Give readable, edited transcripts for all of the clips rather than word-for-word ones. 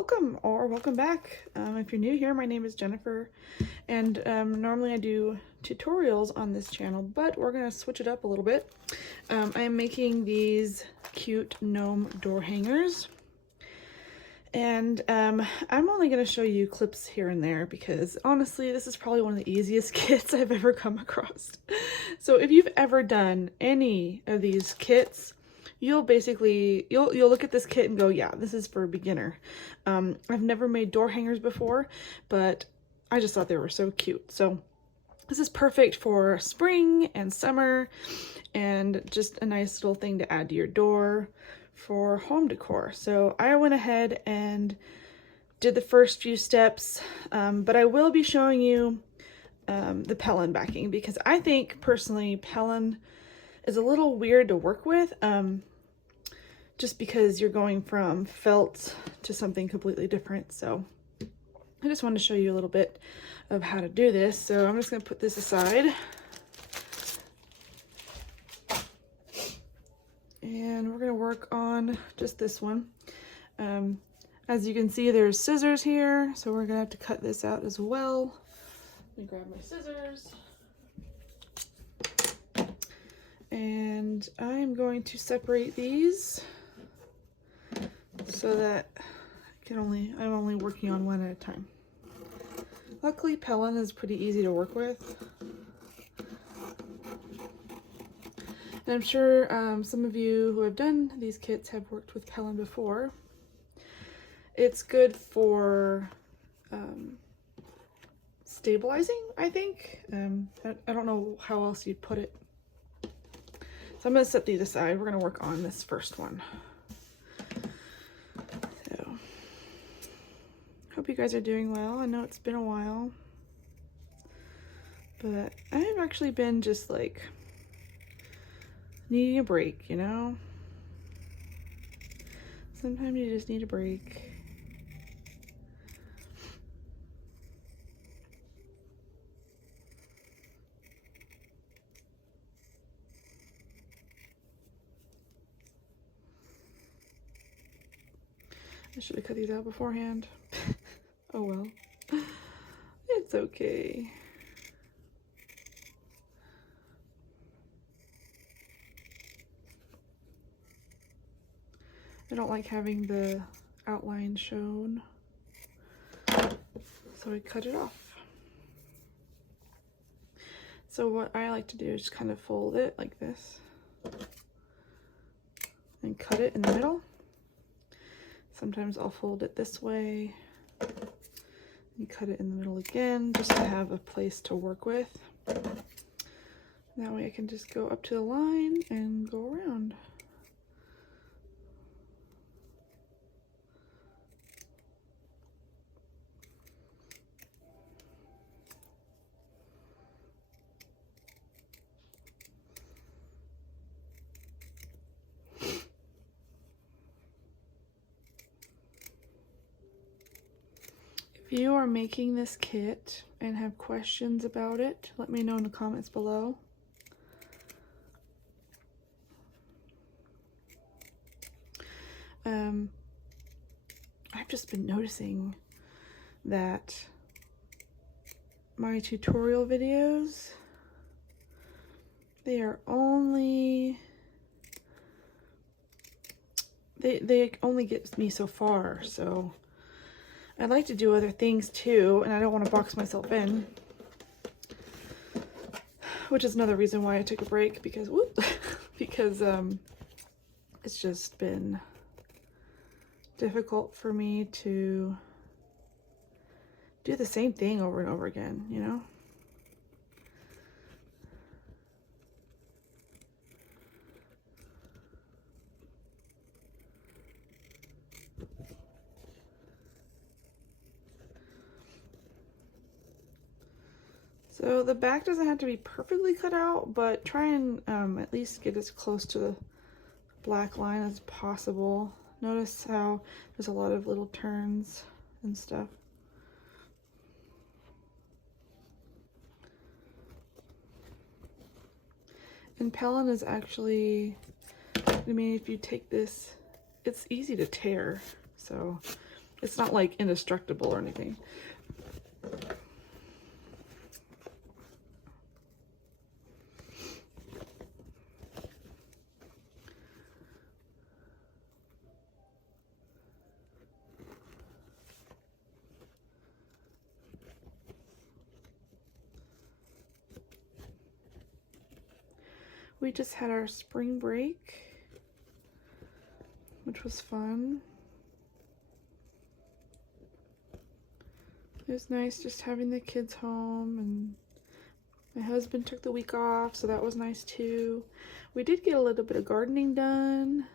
welcome or welcome back. If you're new here, my name is Jennifer, and normally I do tutorials on this channel, but we're gonna switch it up a little bit. I am making these cute gnome door hangers, and I'm only gonna show you clips here and there because honestly this is probably one of the easiest kits I've ever come across. So if you've ever done any of these kits, you'll look at this kit and go, yeah, this is for a beginner. I've never made door hangers before, but I just thought they were so cute. So this is perfect for spring and summer and just a nice little thing to add to your door for home decor. So I went ahead and did the first few steps, but I will be showing you the Pellon backing because I think personally Pellon is a little weird to work with, just because you're going from felt to something completely different. So I just wanted to show you a little bit of how to do this. So I'm just going to put this aside. And we're going to work on just this one. As you can see, there's scissors here, so we're going to have to cut this out as well. Let me grab my scissors. And I'm going to separate these so that I'm only working on one at a time. Luckily, Pellon is pretty easy to work with. And I'm sure some of you who have done these kits have worked with Pellon before. It's good for stabilizing, I think. I don't know how else you'd put it. So I'm going to set these aside. We're going to work on this first one. So, hope you guys are doing well. I know it's been a while, but I've actually been just like needing a break, you know? Sometimes you just need a break. I should have cut these out beforehand. Oh well. It's okay. I don't like having the outline shown, so I cut it off. So what I like to do is just kind of fold it like this and cut it in the middle. Sometimes I'll fold it this way and cut it in the middle again just to have a place to work with. That way I can just go up to the line and go around. If you are making this kit and have questions about it, let me know in the comments below. I've just been noticing that my tutorial videos, they only get me so far, so I'd like to do other things too, and I don't want to box myself in, which is another reason why I took a break because it's just been difficult for me to do the same thing over and over again, you know? So the back doesn't have to be perfectly cut out, but try and at least get as close to the black line as possible. Notice how there's a lot of little turns and stuff. And Pellon is actually, I mean, if you take this, it's easy to tear. So It's not like indestructible or anything. We just had our spring break, which was fun. It was nice just having the kids home, and my husband took the week off, so that was nice too. We did get a little bit of gardening done.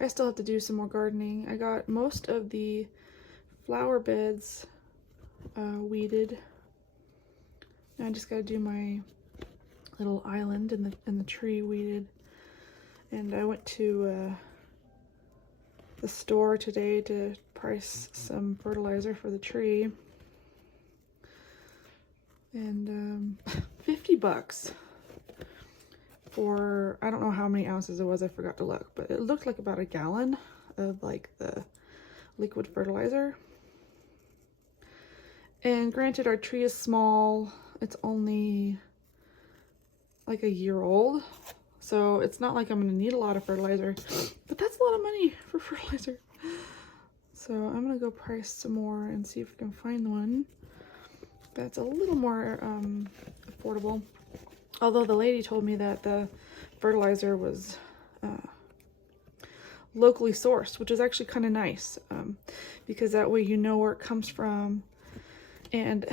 I still have to do some more gardening. I got most of the flower beds weeded. I just got to do my little island and the tree weeded. And I went to the store today to price some fertilizer for the tree. And 50 bucks for, I don't know how many ounces it was, I forgot to look, but it looked like about a gallon of like the liquid fertilizer. And granted, our tree is small. It's only like a year old, so it's not like I'm gonna need a lot of fertilizer, but that's a lot of money for fertilizer. So I'm gonna go price some more and see if I can find one that's a little more affordable. Although the lady told me that the fertilizer was locally sourced, which is actually kind of nice, because that way you know where it comes from, and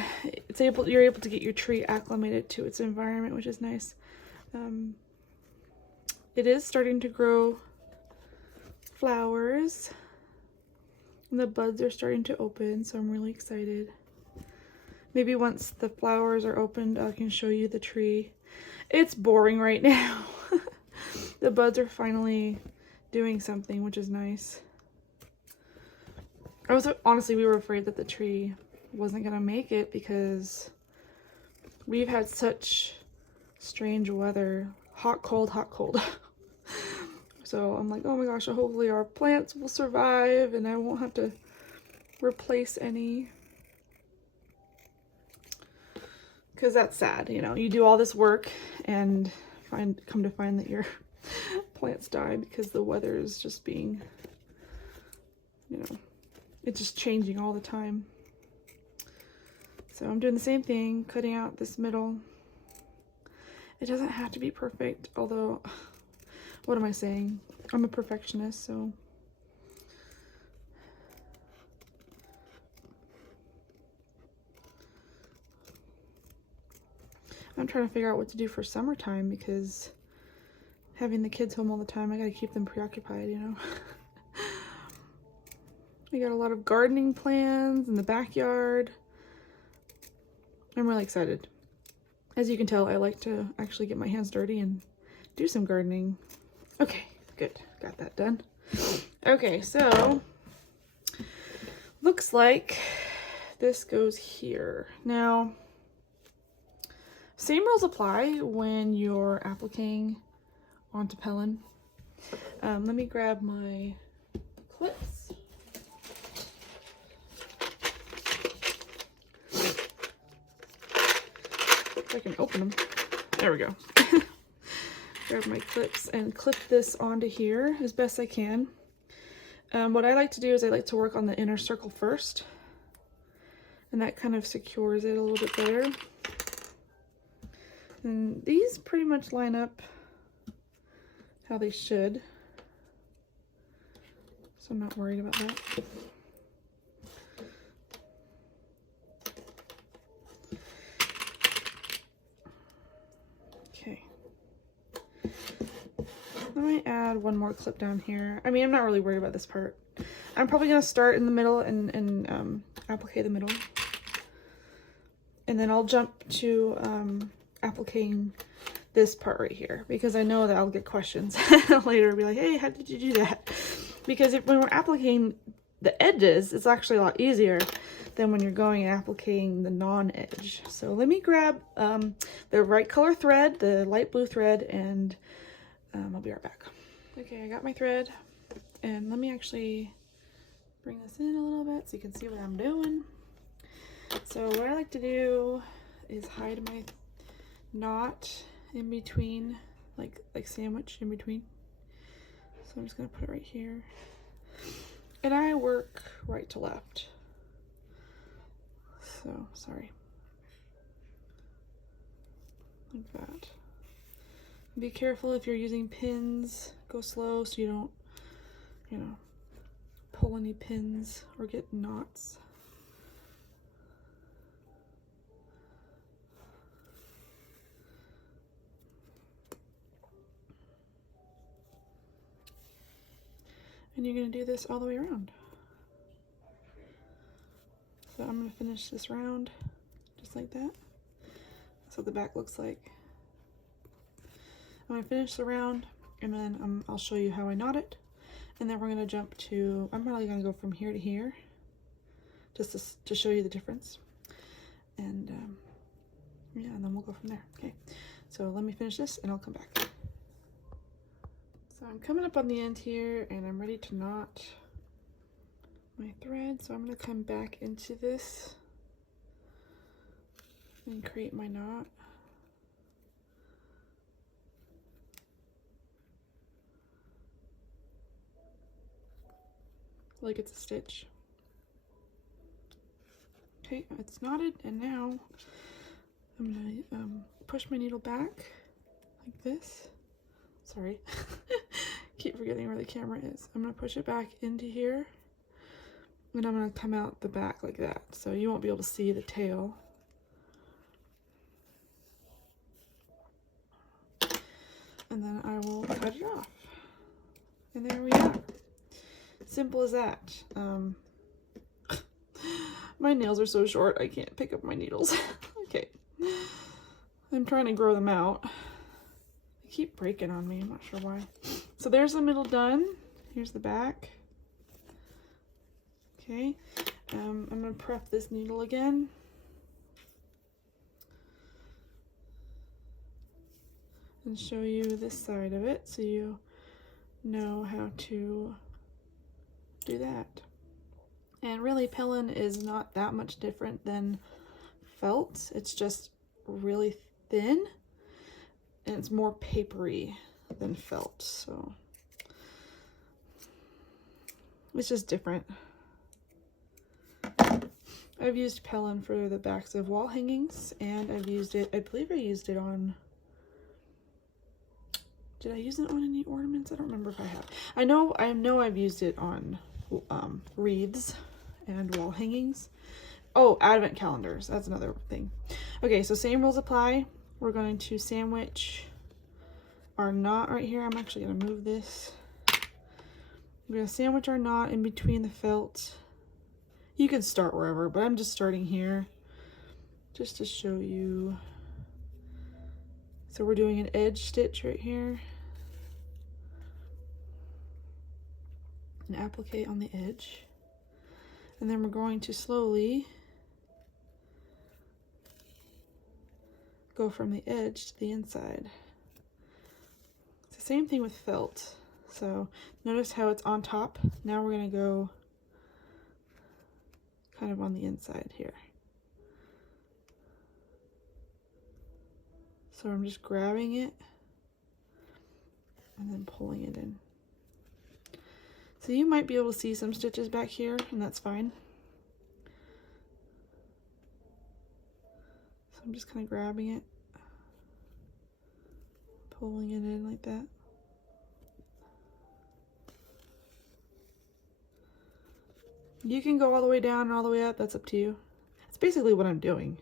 you're able to get your tree acclimated to its environment, which is nice. It is starting to grow flowers, and the buds are starting to open, so I'm really excited. Maybe once the flowers are opened, I can show you the tree. It's boring right now. The buds are finally doing something, which is nice. Honestly, we were afraid that the tree wasn't gonna make it because we've had such strange weather. Hot, cold, hot, cold. So I'm like, oh my gosh, hopefully our plants will survive and I won't have to replace any. Because that's sad, you know, you do all this work and come to find that your plants die because the weather is just being, you know, it's just changing all the time. So I'm doing the same thing, cutting out this middle. It doesn't have to be perfect, although, what am I saying? I'm a perfectionist, so. I'm trying to figure out what to do for summertime because having the kids home all the time, I gotta keep them preoccupied, you know. I got a lot of gardening plans in the backyard. I'm really excited. As you can tell, I like to actually get my hands dirty and do some gardening. Okay, good. Got that done. Okay, so looks like this goes here. Now, same rules apply when you're appliquing onto Pellon. Let me grab my clips. If I can open them. There we go. Grab my clips and clip this onto here as best I can. What I like to do is I like to work on the inner circle first, and that kind of secures it a little bit better. And these pretty much line up how they should, so I'm not worried about that. Okay. Let me add one more clip down here. I mean, I'm not really worried about this part. I'm probably going to start in the middle and applique the middle. And then I'll jump to appliquing this part right here, because I know that I'll get questions later. I'll be like, hey, how did you do that? Because when we're appliquing the edges, it's actually a lot easier than when you're going and appliquing the non-edge. So let me grab the right color thread, the light blue thread, and I'll be right back. Okay, I got my thread, and let me actually bring this in a little bit so you can see what I'm doing. So what I like to do is hide my knot in between, like sandwich in between. So I'm just gonna put it right here. And I work right to left. So, sorry. Like that. Be careful if you're using pins. Go slow so you don't, you know, pull any pins or get knots. And you're going to do this all the way around. So I'm going to finish this round just like that. That's what the back looks like. I'm going to finish the round, and then I'll show you how I knot it. And then we're going to jump to, I'm probably going to go from here to here, just to show you the difference. And yeah, and then we'll go from there. Okay, so let me finish this and I'll come back. So I'm coming up on the end here and I'm ready to knot my thread. So I'm going to come back into this and create my knot. Like it's a stitch. Okay, it's knotted, and now I'm gonna push my needle back like this. Sorry, keep forgetting where the camera is. I'm gonna push it back into here, and I'm gonna come out the back like that, so you won't be able to see the tail. And then I will cut it off, and there we are. Simple as that. My nails are so short I can't pick up my needles. Okay, I'm trying to grow them out. They keep breaking on me, I'm not sure why. So there's the middle done. Here's the back. Okay, I'm gonna prep this needle again. And show you this side of it so you know how to do that. And really, Pellon is not that much different than felt. It's just really thin and it's more papery than felt, so it's just different. I've used Pellon for the backs of wall hangings, and I've used it, I believe I used it on, did I use it on any ornaments? I don't remember if I have. I know I've used it on wreaths and wall hangings. Oh, advent calendars, that's another thing. Okay, so same rules apply. We're going to sandwich our knot right here. I'm actually going to move this. We're going to sandwich our knot in between the felt. You can start wherever, but I'm just starting here just to show you. So we're doing an edge stitch right here. And applique on the edge. And then we're going to slowly go from the edge to the inside. It's the same thing with felt. So notice how it's on top. Now we're going to go kind of on the inside here. So I'm just grabbing it and then pulling it in. So you might be able to see some stitches back here, and that's fine. So I'm just kind of grabbing it, pulling it in like that. You can go all the way down and all the way up, that's up to you. It's basically what I'm doing.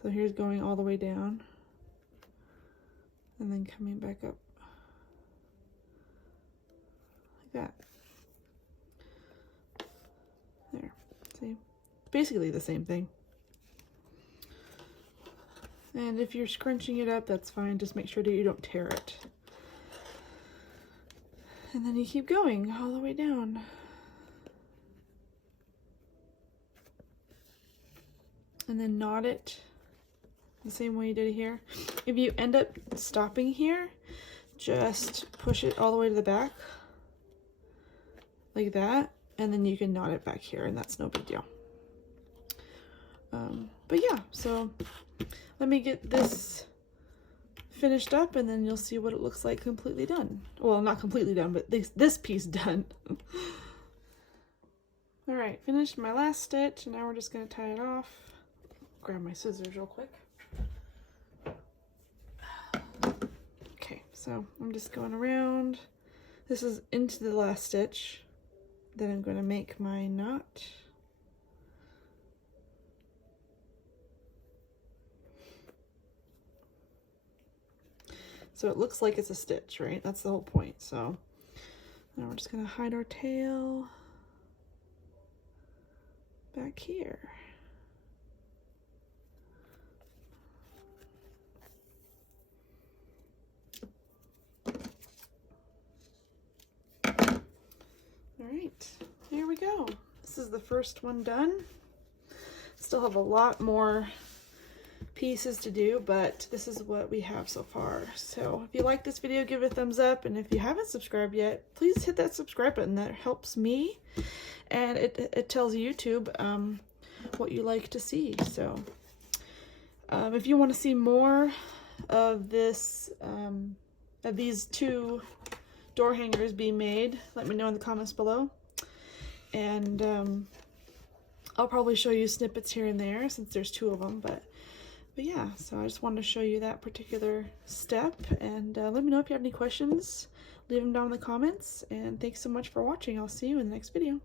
So here's going all the way down and then coming back up like that. There, see? Basically the same thing. And if you're scrunching it up, that's fine. Just make sure that you don't tear it. And then you keep going all the way down. And then knot it the same way you did it here. If you end up stopping here, just push it all the way to the back like that, and then you can knot it back here, and that's no big deal. But yeah, so let me get this finished up, and then you'll see what it looks like completely done. Well, not completely done, but this piece done. All right, finished my last stitch, and now we're just going to tie it off. Grab my scissors real quick. Okay, so I'm just going around. This is into the last stitch. Then I'm going to make my knot. So it looks like it's a stitch, right? That's the whole point. So now we're just going to hide our tail back here. All right, here we go. This is the first one done. Still have a lot more pieces to do, but this is what we have so far. So if you like this video, give it a thumbs up, and if you haven't subscribed yet, please hit that subscribe button. That helps me, and it tells YouTube what you like to see. So if you want to see more of this of these two door hangers being made, let me know in the comments below, and I'll probably show you snippets here and there since there's two of them, but yeah, so I just wanted to show you that particular step, and let me know if you have any questions. Leave them down in the comments, and thanks so much for watching. I'll see you in the next video.